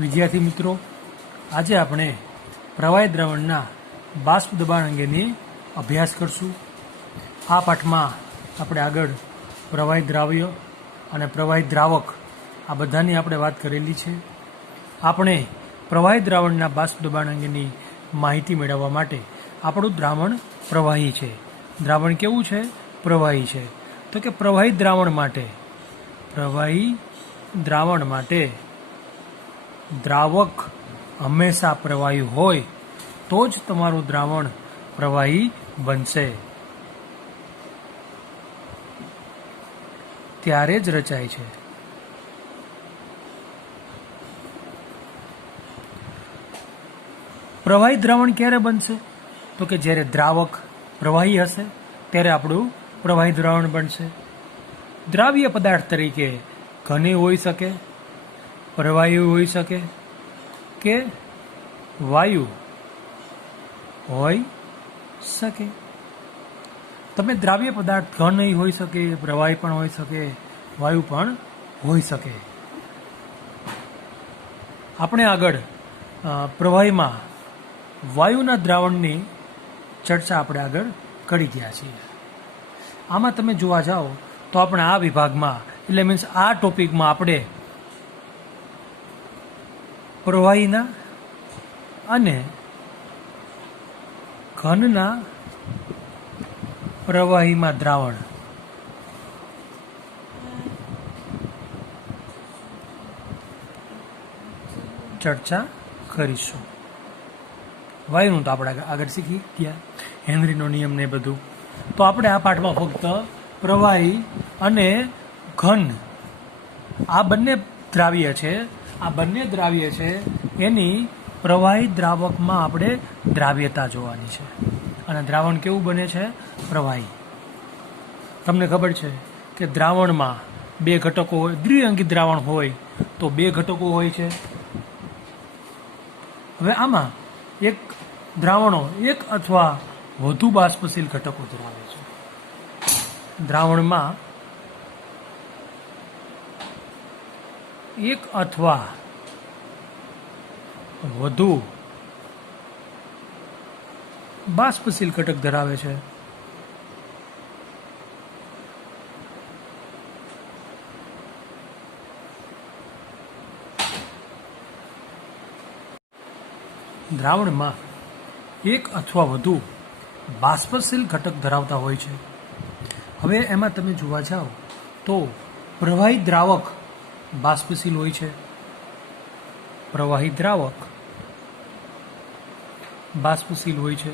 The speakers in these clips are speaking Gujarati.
વિદ્યાર્થી મિત્રો, આજે આપણે પ્રવાહી દ્રાવણના બાષ્પ દબાણ અંગેની અભ્યાસ કરશું. આ પાઠમાં આપણે આગળ પ્રવાહી દ્રાવ્ય અને પ્રવાહી દ્રાવક આ બધાની આપણે વાત કરેલી છે. આપણે પ્રવાહી દ્રાવણના બાષ્પ દબાણ અંગેની માહિતી મેળવવા માટે આપણું દ્રાવણ પ્રવાહી છે. દ્રાવણ કેવું છે? પ્રવાહી છે. તો કે પ્રવાહી દ્રાવણ માટે દ્રાવક હંમેશા પ્રવાહી હોય તો જ તમારું દ્રાવણ પ્રવાહી બનશે, ત્યારે જ રચાય છે. પ્રવાહી દ્રાવણ ક્યારે બનશે? તો કે જ્યારે દ્રાવક પ્રવાહી હશે ત્યારે આપણું પ્રવાહી દ્રાવણ બનશે. દ્રાવ્ય પદાર્થ તરીકે ઘન હોઈ શકે, પ્રવાહી હોઈ શકે કે વાયુ હોઈ શકે. તમે દ્રાવ્ય પદાર્થ ઘન હોઈ શકે, પ્રવાહી પણ હોઈ શકે, વાયુ પણ હોઈ શકે. આપણે આગળ પ્રવાહીમાં વાયુના દ્રાવણની ચર્ચા આપણે આગળ કરી ગયા છીએ. આમાં તમે જોવા જાઓ તો આપણે આ વિભાગમાં એટલે મીન્સ આ ટોપિકમાં આપણે પ્રવાહીના અને ઘનના પ્રવાહીમાં દ્રાવણ ચર્ચા કરીશું. વાયુનું તો આપણે આગળ શીખી ગયા, હેનરીનો નિયમ ને બધું. તો આપણે આ પાઠમાં ફક્ત પ્રવાહી અને ઘન આ બંને દ્રાવ્ય છે. આ બંને દ્રાવ્ય છે એની પ્રવાહી દ્રાવકમાં આપણે દ્રાવ્યતા જોવાની છે. અને દ્રાવણ કેવું બને છે? પ્રવાહી. તમને ખબર છે કે દ્રાવણમાં બે ઘટકો હોય, દ્વિઅંગી દ્રાવણ હોય તો બે ઘટકો હોય છે. હવે આમાં એક દ્રાવણો એક અથવા વધુ બાષ્પશીલ ઘટકો ધરાવે છે. દ્રાવણમાં એક અથવા વધુ બાષ્પશીલ ઘટક ધરાવે છે. દ્રાવણમાં એક અથવા વધુ બાષ્પશીલ ઘટક ધરાવતા હોય છે. હવે એમાં તમે જોવા જાઓ તો પ્રવાહી દ્રાવક બાષ્પશીલ હોય છે. પ્રવાહી દ્રાવક બાષ્પશીલ હોય છે.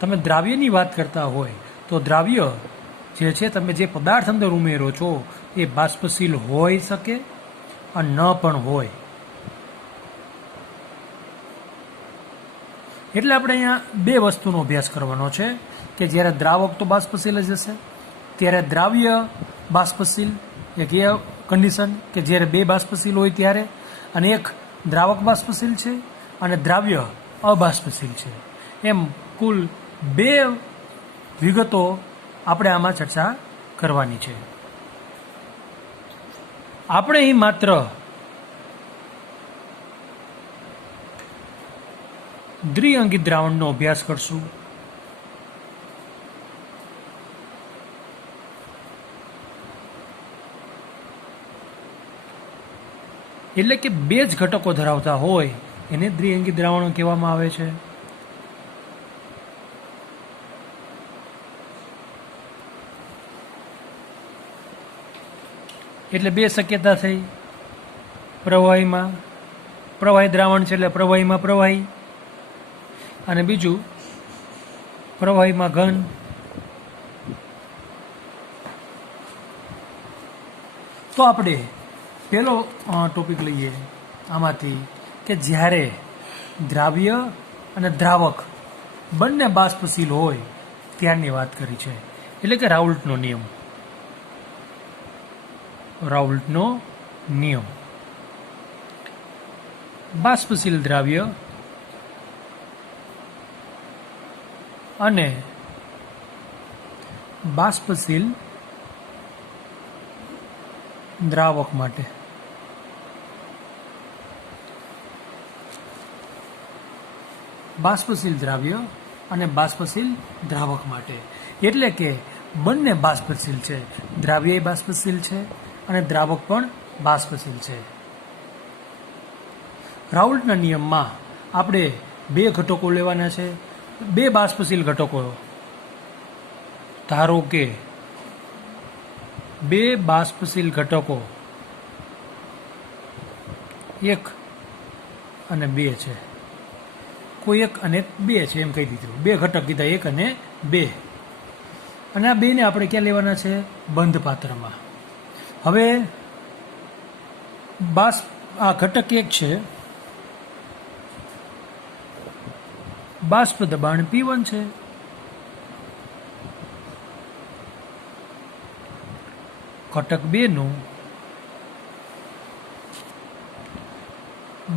તમે દ્રાવ્યની વાત કરતા હોય તો દ્રાવ્ય જે છે, તમે જે પદાર્થ અંદર ઉમેરો છો એ બાષ્પશીલ હોઈ શકે અને ન પણ હોય. એટલે આપણે અહીંયા બે વસ્તુનો અભ્યાસ કરવાનો છે કે જ્યારે દ્રાવક તો બાષ્પશીલ જ હશે, ત્યારે દ્રાવ્ય બાષ્પશીલ એક એ કન્ડિશન કે જ્યારે બે બાષ્પશીલ હોય ત્યારે, અને એક દ્રાવક બાષ્પશીલ છે અને દ્રાવ્ય અબાષ્પશીલ છે. એમ કુલ બે વિગતો આપણે આમાં ચર્ચા કરવાની છે. આપણે અહીં માત્ર દ્વિઅંગી દ્રાવણનો અભ્યાસ કરશું. એટલે કે બે જ ઘટકો ધરાવતા હોય એને દ્વિઅંગી દ્રાવણો કહેવામાં આવે છે. એટલે બે શક્યતા થઈ. પ્રવાહીમાં પ્રવાહી દ્રાવણ છે એટલે પ્રવાહીમાં પ્રવાહી, અને બીજું પ્રવાહીમાં ઘન. તો આપણે પેલો ટોપિક લઈએ આમાંથી કે જ્યારે દ્રાવ્ય અને દ્રાવક બંને બાષ્પશીલ હોય ત્યારની વાત કરી છે. એટલે કે રાઉલ્ટનો નિયમ. બાષ્પશીલ દ્રાવ્ય અને બાષ્પશીલ દ્રાવક માટે. બાષ્પશીલ દ્રાવ્ય અને બાષ્પશીલ દ્રાવક માટે. એટલે કે બંને બાષ્પશીલ છે, દ્રાવ્ય બાષ્પશીલ છે અને દ્રાવક પણ બાષ્પશીલ છે. રાઉલ્ટના નિયમમાં આપણે બે ઘટકો લેવાના છે, બે બાષ્પશીલ ઘટકો. ધારો કે બે બાષ્પશીલ ઘટકો 1 અને 2 છે. કોઈ 1 અને 2 છે એમ કહી દીધું. બે ઘટક કીધા 1 અને 2. અને આ બેને આપણે ક્યાં લેવાના છે? બંધ પાત્રમાં. હવે આ ઘટક 1 છે, બાષ્પ દબાણ P1 છે. ઘટક 2 નું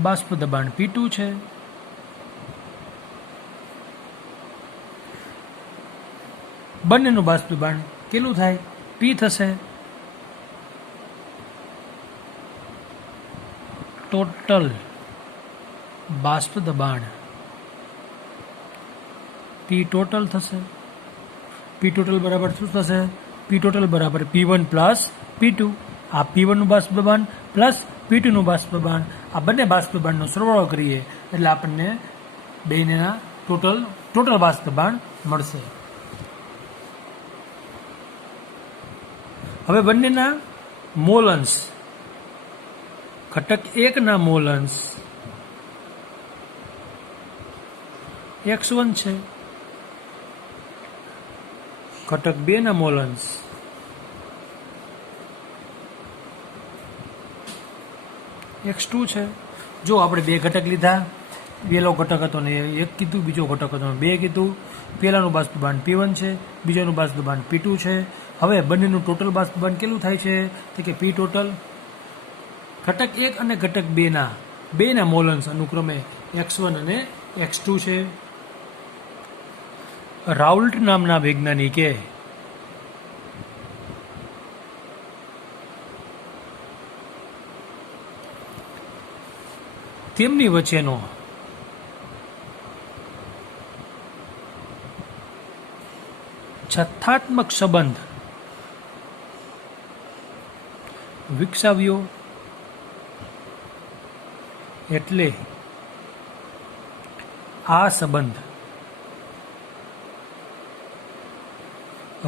બાષ્પ દબાણ P2 છે. બંનેનું બાષ્પ દબાણ કેટલું થાય? P થશે. ટોટલ બાષ્પ દબાણ P ટોટલ થશે. P ટોટલ બરાબર શું થશે? P ટોટલ બરાબર P1 પ્લસ P2. આ P1 નું બાષ્પ દબાણ પ્લસ P2 નું બાષ્પ દબાણ, આ બંને બાષ્પ દબાણનો સરવાળો કરીએ એટલે આપણને બેના ટોટલ બાષ્પ દબાણ મળશે. હવે બંનેના મોલ અંશ, ઘટક 1 ના મોલ અંશ x1 છે, ઘટક 2 ના મોલ અંશ x2 છે. જો આપણે બે ઘટક લીધા, પહેલો ઘટક હતો ને 1 કીધું, બીજો ઘટક હતો 2 કીધું. પહેલાનું બાષ્પ દબાણ P1 છે, બીજાનું બાષ્પ દબાણ P2 છે. હવે બંનેનું ટોટલ બાષ્પ દબાણ કેટલું થાય છે? તો કે P ટોટલ ઘટક 1 અને ઘટક 2 ના મોલ અંશ અનુક્રમે x1 અને x2 છે. રાઉલ્ટ નામના વૈજ્ઞાનિકે તેમની વચ્ચેનો જથ્થાત્મક સંબંધ વિકસાવ્યો. એટલે આ સંબંધ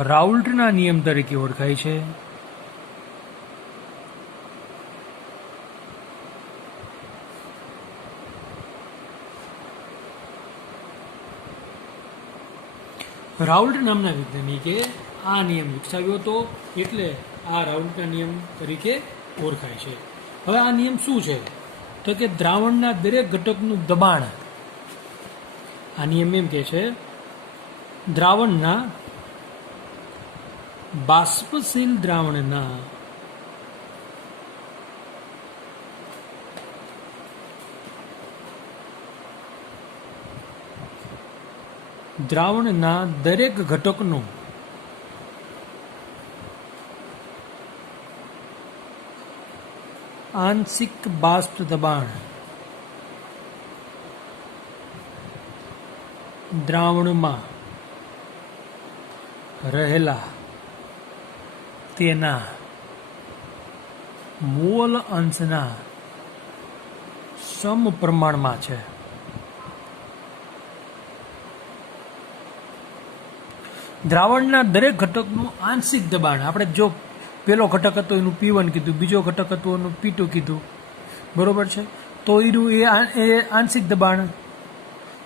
રાઉલ્ટના નિયમ તરીકે ઓળખાય છે. રાઉલ્ટ નામના વૈજ્ઞાનિકે આ નિયમ વિકસાવ્યો હતો, એટલે આ રાઉલ્ટના નિયમ તરીકે ઓળખાય છે. હવે આ નિયમ શું છે? તો કે દ્રાવણના દરેક ઘટકનું દબાણ, આ નિયમ એમ કે છે દ્રાવણના બાષ્પશીલ દ્રાવણના દરેક ઘટકનું આંશિક બાષ્પ દબાણ દ્રાવણમાં રહેલા તેના મોલ અંશના સમપ્રમાણમાં છે. દ્રાવણના દરેક ઘટકનું આંશિક દબાણ, આપણે જો પેલો ઘટક હતો એનું P1 કીધું, બીજો ઘટક હતો એનું P2 કીધું, બરોબર છે? તો એનું એ આંશિક દબાણ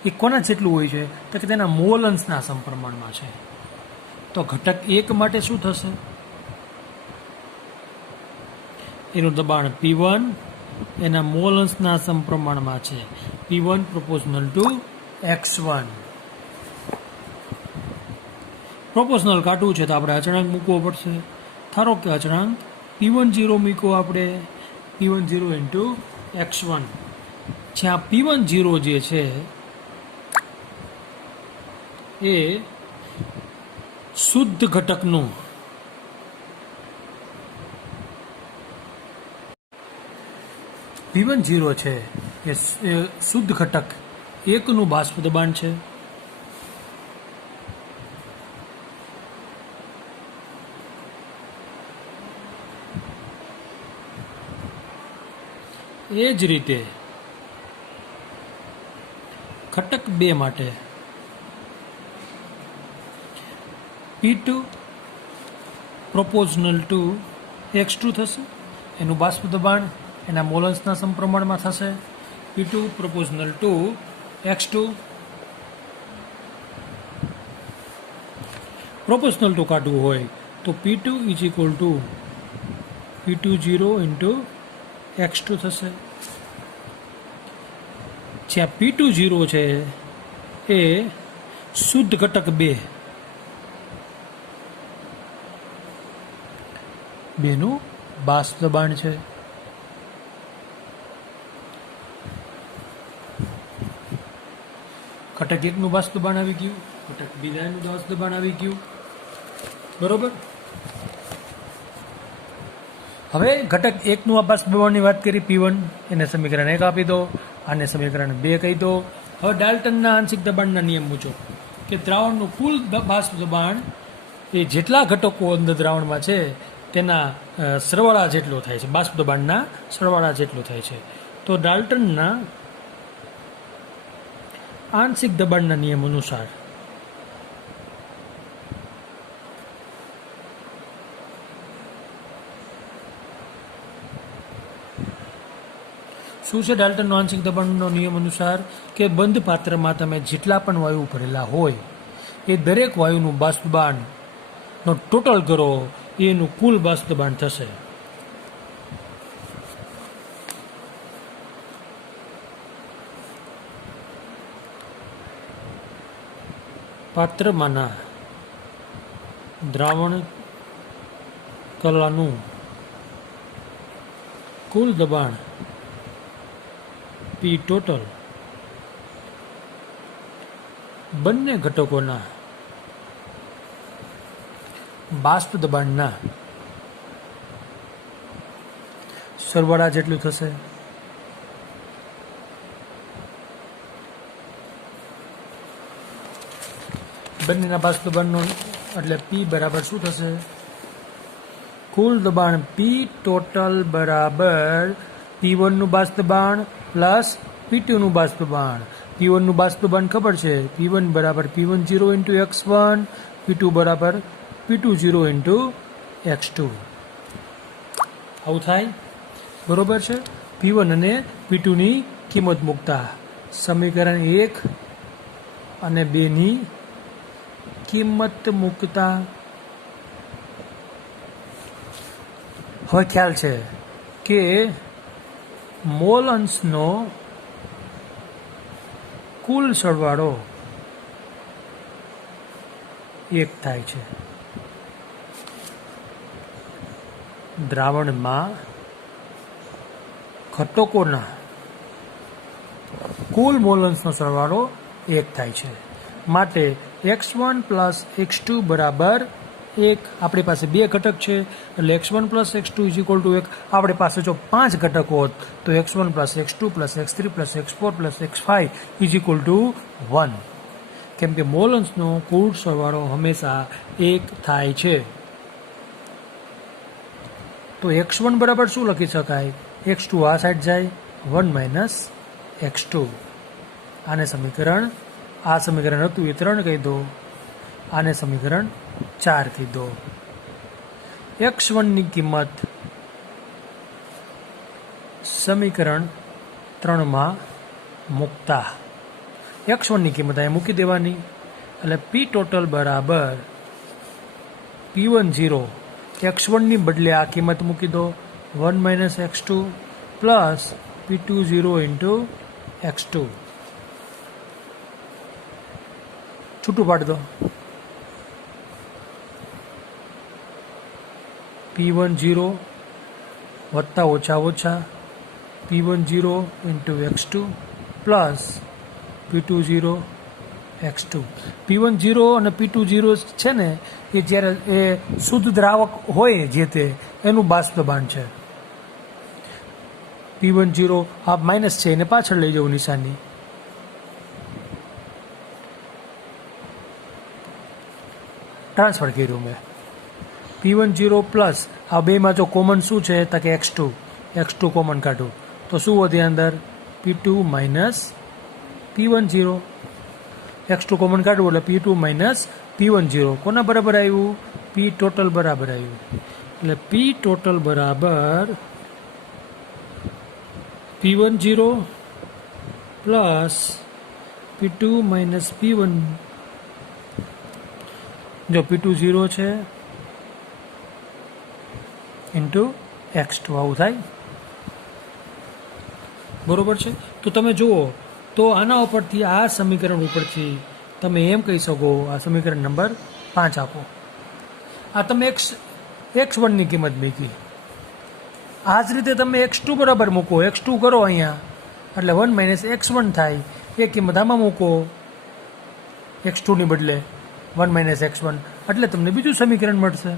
એ કોના જેટલું હોય છે? તો કે તેના મોલ અંશના સમપ્રમાણમાં છે. તો ઘટક 1 માટે શું થશે? એનું દબાણ P1 એના મોલ અંશના સમપ્રમાણમાં છે. P1 proportional to x1. Proportional કાઢવું છે તો આપણે અચળાંક મૂકવો પડશે. ધારો કે અચળાંક P10 મૂક્યો આપણે, P10 ઇન્ટુ x1, જ્યાં P10 જે છે એ શુદ્ધ ઘટકનું P10 છે એ શુદ્ધ ઘટક 1નું બાષ્પ દબાણ છે. એ જ રીતે ઘટક 2 માટે P2 પ્રોપોઝનલ ટુ X2 થશે. એનું બાષ્પ દબાણ એના મોલન્સના સમપ્રમાણમાં થશે. P2 proportional two X2. Proportional two કાઢવું હોય તો P2 is equal to P20 into X2 થશે. જ્યાં P20 છે એ શુદ્ધ ઘટક 2 નું બાષ્પ દબાણ છે. ઘટક 1નું બાષ્પ દબાણ આવી ગયું, ઘટક 2 નું બાષ્પ દબાણ આવી ગયું. બરોબર. હવે ઘટક 1નું આ બાષ્પ દબાણની વાત કરી P1, એને સમીકરણ 1 આપી દો, આને સમીકરણ 2 કહી દો. હવે ડાલ્ટનના આંશિક દબાણના નિયમ મુજબ કે દ્રાવણનું કુલ બાષ્પ દબાણ એ જેટલા ઘટકો અંદર દ્રાવણમાં છે તેના સરવાળા જેટલો થાય છે, બાષ્પ દબાણના સરવાળા જેટલો થાય છે. તો ડાલ્ટનના આંશિક દબાણના નિયમ અનુસાર શું છે ડાલ્ટનનો આંશિક દબાણનો નિયમ અનુસાર કે બંધ પાત્રમાં તમે જેટલા પણ વાયુ ભરેલા હોય એ દરેક વાયુનું બાષ્પ દબાણનો ટોટલ કરો એનું કુલ બાષ્પ દબાણ થશે. પાત્રમાંના દ્રાવણ કલાનું કુલ દબાણ P ટોટલ બંને ઘટકોના બાષ્પ દબાણના સરવાળા જેટલું થશે. બંનેના બાષ્પ દબાણનો એટલે P બરાબર શું થશે? કુલ દબાણ P ટોટલ બરાબર P1 નું બાષ્પ દબાણ પ્લસ P2 નું બાષ્પ દબાણ. P1 નું બાષ્પ દબાણ ખબર છે, P1 બરાબર P10 ઇન્ટુ X1, P2 બરાબર P20 ઇન્ટુ X2. આવું થાય. બરોબર છે. P1 અને P2 ની કિંમત મૂકતા સમીકરણ 1 અને 2 ની કિંમત મૂકતા હવે ખ્યાલ છે કે મોલ અંશનો કુલ સરવાળો 1 થાય છે. દ્રાવણમાં ઘટકોના કુલ મોલ અંશનો સરવાળો 1 થાય છે. માટે X1 પ્લસ X2 બરાબર 1. આપણી પાસે 2 ઘટક છે એટલે X1 plus X2 is equal to 1. આપણી પાસે જો 5 ઘટકો હોત તો X1 plus X2 plus X3 plus X4 plus X5 is equal to 1. કેમ કે મોલ અંશનો કુલ સરવાળો હંમેશા 1 થાય છે. તો X1 બરાબર શું લખી શકાય? X2 આ સાઈડ જાય, 1 માઇનસ X2. આને સમીકરણ, આ સમીકરણ હતું એ 3 કહી દો, આને સમીકરણ 4 કહી દો. X1 ની કિંમત સમીકરણ 3 માં મૂકતા X1 ની કિંમત અહીંયા મૂકી દેવાની એટલે P ટોટલ બરાબર P10 X1 ની બદલે આ કિંમત મૂકી દો 1 minus X2 plus P20 into X2. છૂટું પાડી દો. P10 વત્તા ઓછા ઓછા P10 into X2 plus P20 X2. P10 અને P20 છે ને એ જ્યારે એ શુદ્ધ દ્રાવક હોય જે તે એનું બાષ્પ દબાણ છે. P10 આ માઇનસ છે એને પાછળ લઈ જવું નિશાની, ટ્રાન્સફર કર્યું મેં. P10 પ્લસ આ બેમાં જો કોમન શું છે તો કે x2 કોમન કાઢું તો શું વધે અંદર P2 minus P10. x2 common કાઢવું એટલે P2 માઇનસ P10 કોના બરાબર આવ્યું P ટોટલ બરાબર આવ્યું. એટલે P ટોટલ બરાબર P10 plus P2 minus P1. જો P2 0 છે ઇન્ટુ x2 આવું થાય, બરોબર છે. તો તમે જુઓ તો આના ઉપરથી આ સમીકરણ ઉપરથી તમે એમ કહી શકો, આ સમીકરણ નંબર 5 આપો. આ તમે x1ની કિંમત મૂકી, આ જ રીતે તમે x2 બરાબર મૂકો, x2 કરો અહીંયા એટલે 1 માઇનસ x1 થાય. એ કિંમત આમાં મૂકો x2ની બદલે 1 માઇનસ x1 એટલે તમને બીજું સમીકરણ મળશે,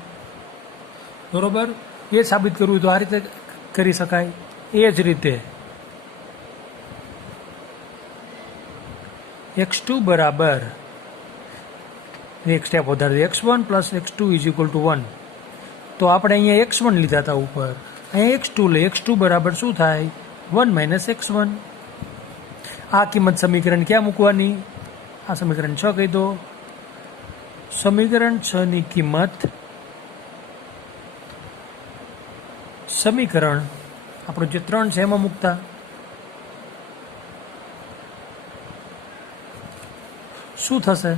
બરોબર. એ સાબિત કરવું તો આ રીતે કરી શકાય. એ જ રીતે x2 બરાબર એક સ્ટેપ વધારે x1 plus x2 is equal to 1. તો આપણે અહીંયા x1 લીધા હતા ઉપર, અહીંયા x2 લે. x2 બરાબર શું થાય 1 માઇનસ x1. આ કિંમત સમીકરણ ક્યાં મૂકવાની, આ સમીકરણ 6 કહી દો. સમીકરણ 6ની કિંમત સમીકરણ આપણું જે 3 છે એમાં મૂકતા શું થશે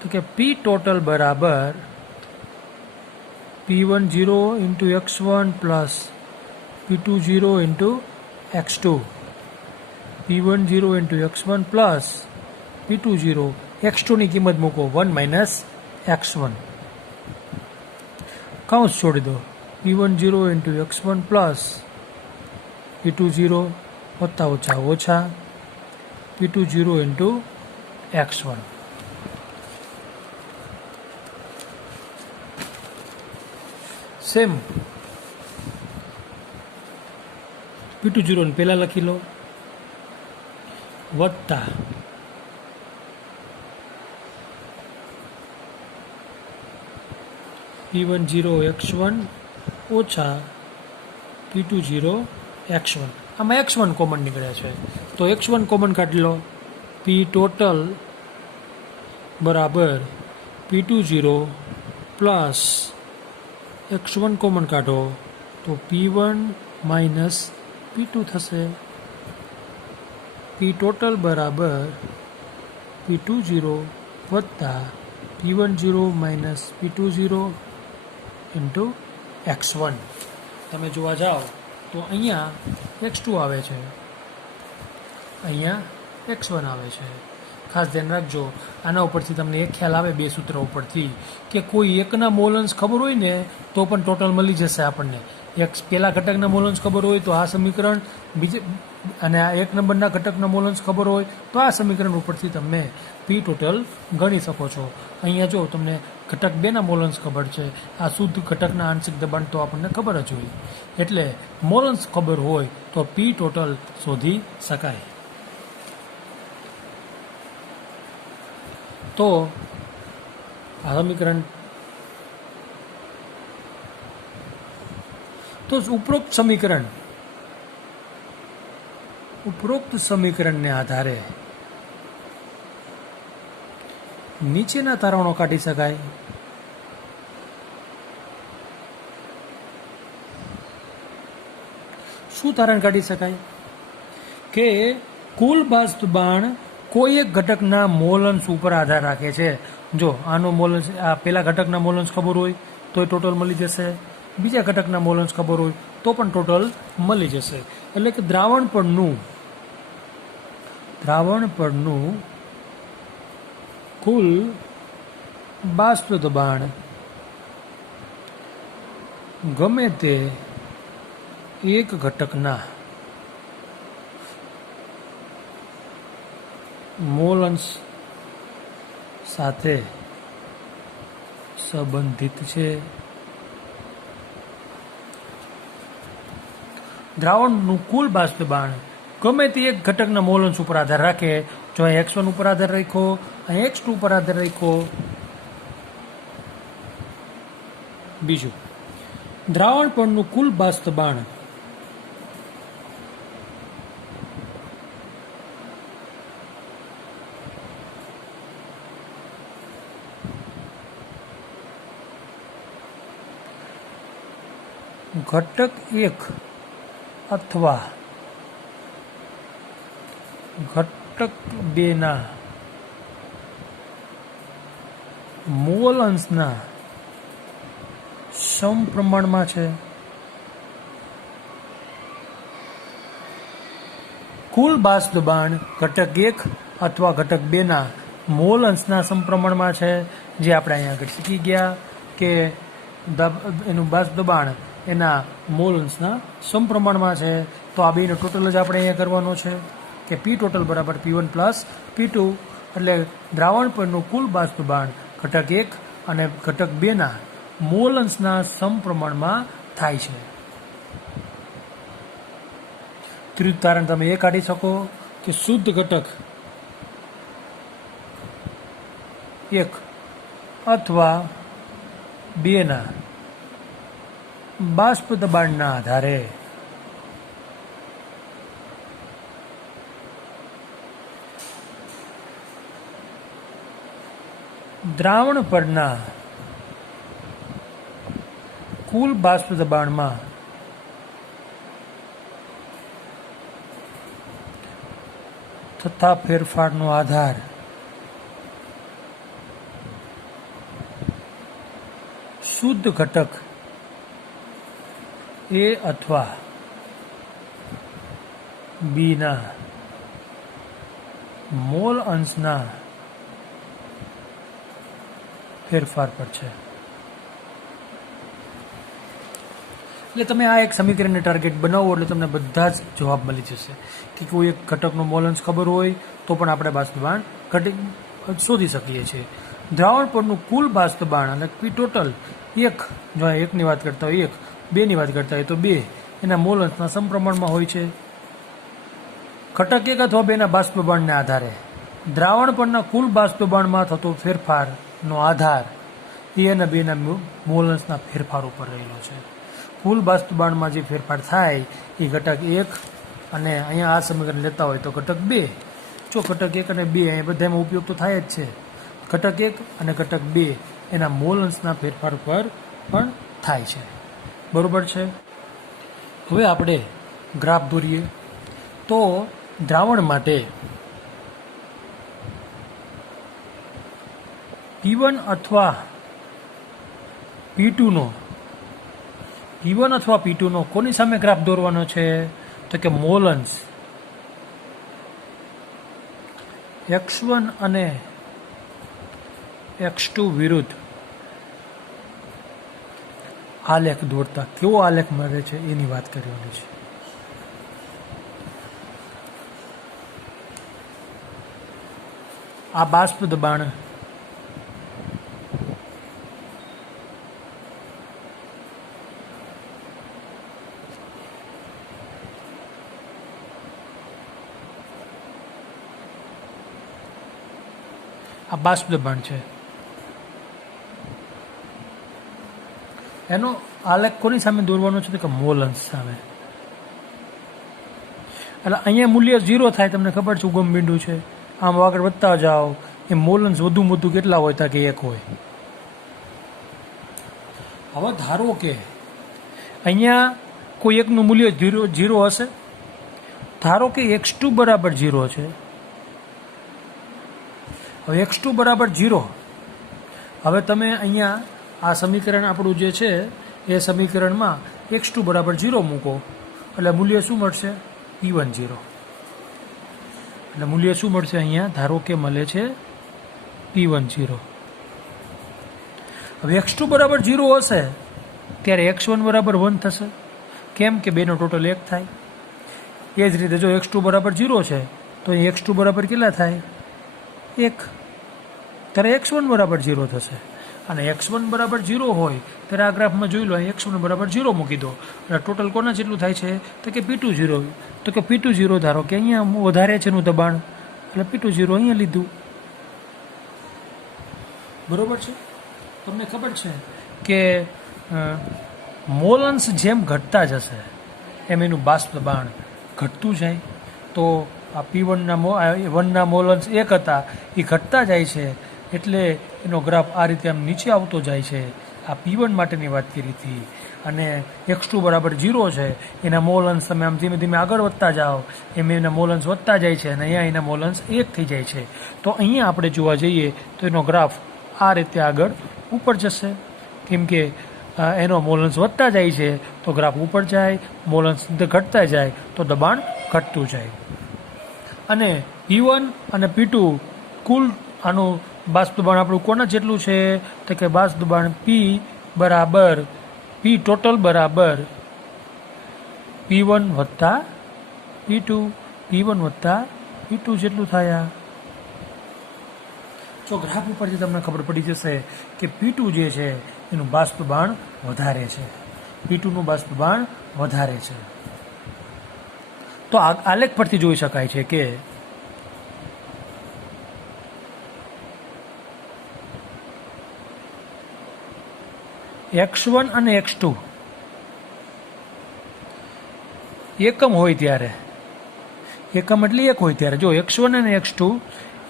તો કે P ટોટલ બરાબર P10 into x1 plus P20 into x2. P10 into x1 plus P20 x2ની કિંમત મૂકો 1 માઇનસ x1, કૌંસ છોડી દો. P10 into x1 plus P20 વત્તા ઓછા ઓછા P20 into x1. Same P20 ને પહેલાં લખી લો વત્તા P10 x1 ઓછા P20 x1. આમાં x1 કોમન નીકળ્યા છે તો x1 કોમન કાઢી લો. P ટોટલ બરાબર P20 પ્લસ x1 કોમન કાઢો તો P1 માઇનસ P2 થશે. P ટોટલ બરાબર P20 વત્તા P10 minus P20 into x1. તમે જોવા જાઓ તો અહીંયા x2 આવે છે, અહીંયા x1 આવે છે. ખાસ ધ્યાન રાખજો. આના ઉપરથી તમને એક ખ્યાલ આવે બે સૂત્ર ઉપરથી કે કોઈ એકના મોલન્સ ખબર હોય ને તો પણ ટોટલ મળી જશે આપણને. એક પહેલા ઘટકના મોલન્સ ખબર હોય તો આ સમીકરણ બીજે, અને આ એક નંબરના ઘટકના મોલન્સ ખબર હોય તો આ સમીકરણ ઉપરથી તમે પી ટોટલ ગણી શકો છો. અહીંયા જો તમને ઘટક 2ના મોલન્સ ખબર છે, આ શુદ્ધ ઘટકના આંશિક દબાણ તો આપણને ખબર જ હોય, એટલે મોલન્સ ખબર હોય તો પી ટોટલ શોધી શકાય. તો આ સમીકરણ તો ઉપરોક્ત સમીકરણને આધારે નીચેના તારણો કાઢી શકાય. શું તારણ કાઢી શકાય કે કુલ બાષ્પ દબાણ કોઈ એક ઘટકના મોલન્સ ઉપર આધાર રાખે છે. જો આનો મોલન્સ, આ પેલા ઘટકના મોલન્સ ખબર હોય તો એ ટોટલ મળી જશે, બીજા ઘટકના મોલન્સ ખબર હોય તો પણ ટોટલ મળી જશે. એટલે કે દ્રાવણ પરનું કુલ બાષ્પ દબાણ ગમે તે એક ઘટકના મોલન્સ સાથે સંબંધિત છે. દ્રાવણનું કુલ બાષ્પ દબાણ ગમે તે એક ઘટકના મોલ અંશ ઉપર આધાર રાખે. જો અહીં x1 ઉપર આધાર રાખ્યો, અહીં x2 ઉપર આધાર રાખ્યો. બીજું, દ્રાવણ પરનું કુલ બાષ્પ દબાણ ઘટક 1 અથવા ઘટક 2 ના મોલ અંશના સમપ્રમાણમાં છે. કુલ બાષ્પ દબાણ ઘટક 1 અથવા ઘટક 2 ના મોલ અંશના સમપ્રમાણમાં છે. જે આપણે અહીંયા આગળ શીખી ગયા કે એનું બાષ્પ દબાણ એના મોલ અંશના સમપ્રમાણમાં છે. તો આ બેનો ટોટલ જ આપણે અહીંયા કરવાનો છે કે પી ટોટલ બરાબર P1 પ્લસ P2, એટલે દ્રાવણ પરનું કુલ બાષ્પ દબાણ ઘટક 1 અને ઘટક 2 ના મોલ અંશના સમપ્રમાણમાં થાય છે. ત્રીજું તારણ તમે એ કાઢી શકો કે શુદ્ધ ઘટક 1 અથવા 2 ના બાષ્પ દબાણના આધારે દ્રાવણ પરના કુલ બાષ્પ દબાણમાં થતા ફેરફારનો આધાર શુદ્ધ ઘટક A અથવા B ના મોલ અંશના ફેરફાર પર છે. એટલે તમે આ એક સમીકરણને ટાર્ગેટ બનાવો એટલે તમને બધા જ જવાબ મળી જશે કે કોઈ એક ઘટકનો મોલ અંશ ખબર હોય તો પણ આપણે બાષ્પ દબાણ શોધી શકીએ છીએ. દ્રાવણ પરનું કુલ બાષ્પ દબાણ અને પી ટોટલ 1, જો 1 ની વાત કરતા હોય 1, 2 ની વાત કરતા હોય તો 2, એના મોલ અંશના સમપ્રમાણમાં હોય છે. ઘટક 1 અથવા 2 ના બાષ્પ દબાણને આધારે દ્રાવણ પરના કુલ બાષ્પ દબાણમાં થતો ફેરફારનો આધાર એ અને 2 ના મોલ અંશના ફેરફાર ઉપર રહેલો છે. કુલ બાષ્પ દબાણમાં જે ફેરફાર થાય એ ઘટક 1 અને અહીંયા આ સમીકરણ લેતા હોય તો ઘટક 2. જો ઘટક 1 અને 2 અહીંયા બધામાં ઉપયોગ તો થાય જ છે. ઘટક 1 અને ઘટક 2 એના મોલ અંશના ફેરફાર પર પણ થાય છે. બરોબર છે. હવે આપણે ગ્રાફ દોરીએ તો દ્રાવણ માટે P1 અથવા P2 નો કોની સામે ગ્રાફ દોરવાનો છે તો કે મોલ અંશ x1 અને x2 વિરુદ્ધ આલેખ દોરતા કેવો આલેખ મળે છે એની વાત કરવાની છે. આ બાષ્પ દબાણ છે. એનો આલેખ કોની સામે દોરવાનો છે તો કે મોલ અંશ સામે. એટલે અહીંયા મૂલ્ય 0 થાય, તમને ખબર છે ઉગમ બિંદુ છે. આમ આગળ વધતા જાઓ એ મોલ અંશ વધુ કેટલા હોય તા કે 1 હોય. હવે ધારો કે અહીંયા કોઈ એકનું મૂલ્ય 0 હશે. ધારો કે x2 બરાબર 0 છે. હવે x2 બરાબર 0. હવે તમે અહીંયા આ સમીકરણ આપણું જે છે એ સમીકરણમાં x2 બરાબર 0 મૂકો એટલે મૂલ્ય શું મળશે? P1 0. એટલે મૂલ્ય શું મળશે? અહીંયા ધારો કે મળે છે P1 0. હવે x2 બરાબર 0 હશે ત્યારે x1 બરાબર 1 થશે. કેમ કે બેનો ટોટલ 1 થાય. એ જ રીતે જો x2 બરાબર 0 છે તો અહીં x2 બરાબર કેટલા થાય? 1. ત્યારે x1 બરાબર 0 થશે. અને x1 બરાબર 0 હોય ત્યારે આ ગ્રાફમાં જોઈ લો x1 બરાબર 0 મૂકી દો એટલે ટોટલ કોના જેટલું થાય છે તો કે P2 0, તો કે P2 0 ધારો કે અહીંયા વધારે છે એનું દબાણ એટલે P2 0 અહીંયા લીધું, બરોબર છે. તમને ખબર છે કે મોલ અંશ જેમ ઘટતા જશે એમ એનું બાષ્પ દબાણ ઘટતું જાય. તો આ P1ના મોલ અંશ 1 હતા એ ઘટતા જાય છે એટલે એનો ગ્રાફ આ રીતે આમ નીચે આવતો જાય છે. આ P1 માટેની વાત કરી હતી. અને x2 બરાબર 0 છે, એના મોલ અંશ તમે આમ ધીમે ધીમે આગળ વધતા જાઓ એમ એના મોલ અંશ વધતા જાય છે અને અહીંયા એના મોલ અંશ 1 થઈ જાય છે. તો અહીંયા આપણે જોવા જઈએ તો એનો ગ્રાફ આ રીતે આગળ ઉપર જશે, કેમ કે એનો મોલ અંશ વધતા જાય છે તો ગ્રાફ ઉપર જાય, મોલ અંશ ઘટતા જાય તો દબાણ ઘટતું જાય. અને P1 અને P2 કુલ આનું બાષ્પ દબાણ આપણું કોના જેટલું છે તો કે બાષ્પ દબાણ P ટોટલ બરાબર P1 વત્તા P2, P1 વત્તા P2 જેટલું થાય. જો ગ્રાફ ઉપરથી તમને ખબર પડી જશે કે P2 જે છે એનું બાષ્પ દબાણ વધારે છે, P2 નું બાષ્પ દબાણ વધારે છે. તો આલેખ પરથી જોઈ શકાય છે કે x1 અને x2 એકમ હોય ત્યારે, એકમ એટલે 1 હોય ત્યારે, જો x1 અને x2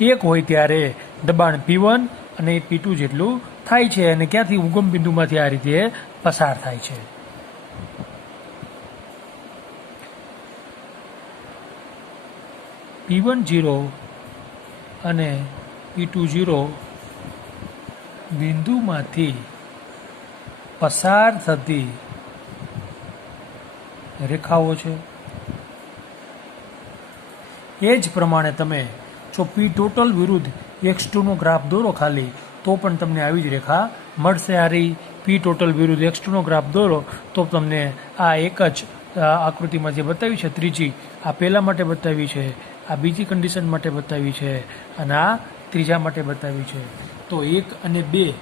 1 હોય ત્યારે દબાણ P1 અને P2 જેટલું થાય છે અને ક્યાંથી ઉગમ બિંદુમાંથી આ રીતે પસાર થાય છે. P1 0 અને P2 0 બિંદુમાંથી પસાર થતી રેખાઓ છે. એ જ પ્રમાણે તમે જો P ટોટલ વિરુદ્ધ x2 નો ગ્રાફ દોરો ખાલી તો પણ તમને આવી જ રેખા મળશે. આ રહી P ટોટલ વિરુદ્ધ x2 નો ગ્રાફ દોરો તો તમને આ એક જ આકૃતિમાં જે બતાવી છે ત્રીજી, આ પહેલા માટે બતાવી છે, આ બીજી કન્ડિશન માટે બતાવી છે અને આ ત્રીજા માટે બતાવી છે. તો 1 અને 2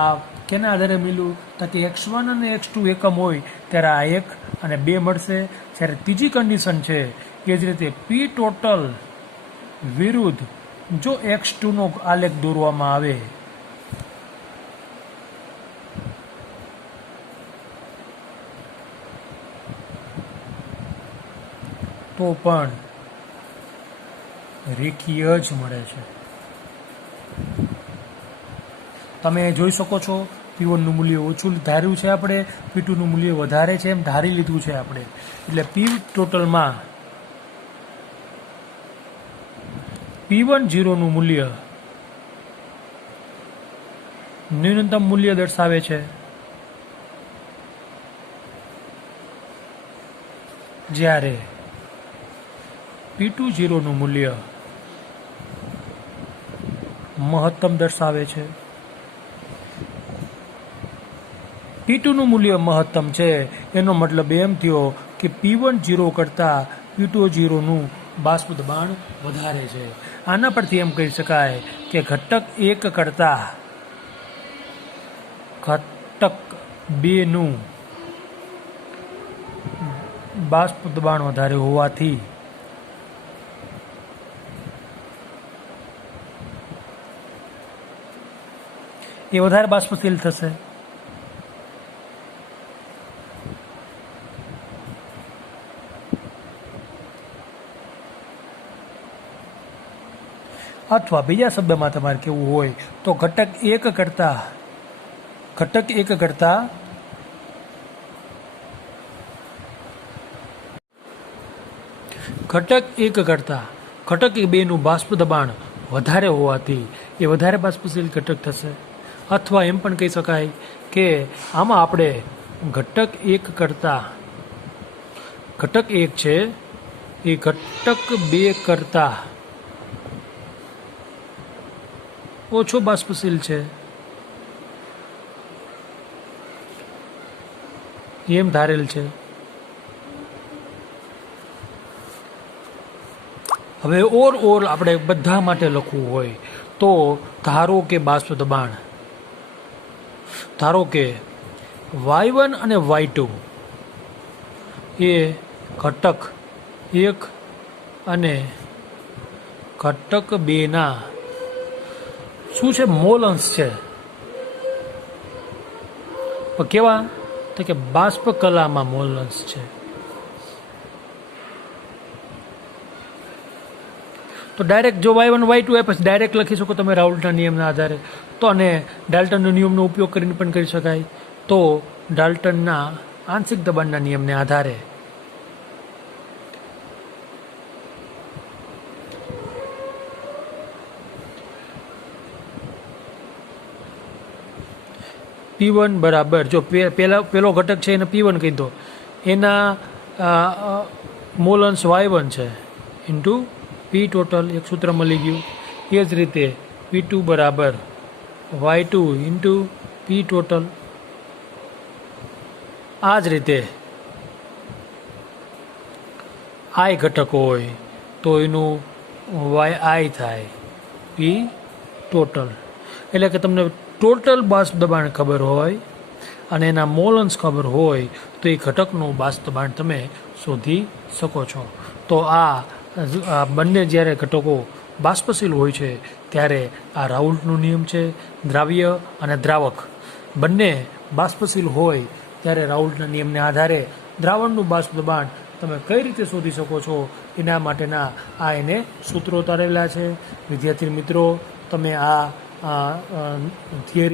આ કેના આધારે મળ્યું તો કે x1 અને x2 એકમ હોય ત્યારે આ 1 અને 2 મળશે. જ્યારે ત્રીજી કન્ડિશન છે એ જ રીતે P ટોટલ વિરુદ્ધ જો x2 નો આલેખ દોરવામાં આવે તો પણ રેખીય જ મળે છે. તમે જોઈ શકો છો P1 નું મૂલ્ય ઓછું ધાર્યું છે આપણે, P2 નું મૂલ્ય વધારે છે એમ ધારી લીધું છે આપણે. એટલે P ટોટલમાં P1 0 નું મૂલ્ય ન્યૂનતમ મૂલ્ય દર્શાવે છે, જ્યારે P2 0 નું મૂલ્ય મહત્તમ દર્શાવે છે. P2 નું મૂલ્ય મહત્તમ છે એનો મતલબ એમ થયો કે P1 0 કરતાં P2 0 નું બાષ્પ દબાણ વધારે છે. આના પરથી એમ કહી શકાય કે ઘટક 1 કરતાં ઘટક 2 નું બાષ્પ દબાણ વધારે હોવાથી એ વધારે બાષ્પશીલ થશે. અથવા બીજા શબ્દમાં તમારે કેવું હોય તો ઘટક 1 કરતાં ઘટક 2 નું બાષ્પ દબાણ વધારે હોવાથી એ વધારે બાષ્પશીલ ઘટક થશે. અથવા એમ પણ કહી શકાય કે આમાં આપણે ઘટક 1 કરતાં ઘટક 1 છે એ ઘટક 2 કરતાં ઓછો બાષ્પશીલ છે એમ ધારેલ છે. હવે ઓવરઓલ આપણે બધા માટે લખવું હોય તો ધારો કે બાષ્પ દબાણ ધારો કે y1 અને y2 એ ઘટક 1 અને ઘટક 2ના શું છે? મોલ અંશ છે. પણ કેવા? તો કે બાષ્પ કલામાં મોલ અંશ છે. તો ડાયરેક્ટ જો y1 y2 એ પછી ડાયરેક્ટ લખી શકો તમે રાઉલ્ટના નિયમના આધારે. તો અને ડાલ્ટનનો નિયમનો ઉપયોગ કરીને પણ કરી શકાય. તો ડાલ્ટનના આંશિક દબાણના નિયમને આધારે P1 બરાબર, જો પેલો ઘટક છે એને P1 કહી દો, એના મોલ અંશ y1 છે ઇન્ટુ P ટોટલ, એક સૂત્ર મળી ગયું. એ જ રીતે P2 બરાબર y2 ઇન્ટુ P ટોટલ. આ જ રીતે I ઘટક હોય તો એનું yi થાય P ટોટલ. એટલે કે તમને ટોટલ બાષ્પ દબાણ ખબર હોય અને એના મોલ અંશ ખબર હોય તો એ ઘટકનું બાષ્પ દબાણ તમે શોધી શકો છો. તો આ બંને જ્યારે ઘટકો બાષ્પશીલ હોય છે ત્યારે આ રાઉલ્ટનો નિયમ છે. દ્રાવ્ય અને દ્રાવક બંને બાષ્પશીલ હોય ત્યારે રાઉલ્ટના નિયમને આધારે દ્રાવણનું બાષ્પ દબાણ તમે કઈ રીતે શોધી શકો છો એના માટેના એને સૂત્રો તારેલા છે. વિદ્યાર્થી મિત્રો, તમે આ થિયરી